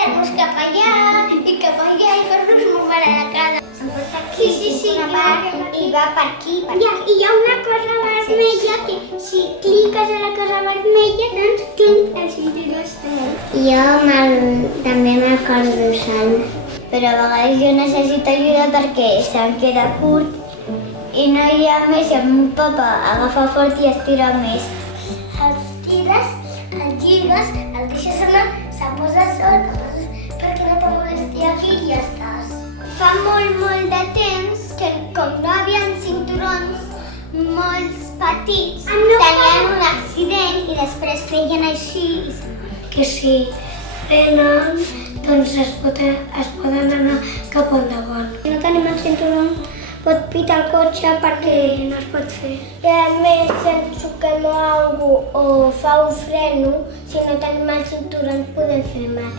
fer-nos cap allà i fer-nos moure la cara. Sí, i va per aquí, per aquí. I hi ha una cosa vermella que si cliques a la cosa vermella, doncs clinc el cinturó estrany. Jo també me'l cor dorsal, però a vegades jo necessito ajuda perquè se'm queda curt i no hi ha més i el meu papa agafa fort i estira més. El tires, el lligues, el deixes anar, se'n posa sol, perquè no te molesti aquí i ja estàs. Fa molt de temps que com no hi havia cinturons molts petits, tenien un accident i després feien així. Que si frenen, doncs es poden anar cap endavant. Si no tenim el cinturó, pot pitar el cotxe perquè No es pot fer. i a més si ens xoquem a algú o fa un freno, si no tenim el cinturó ens podem fer mal.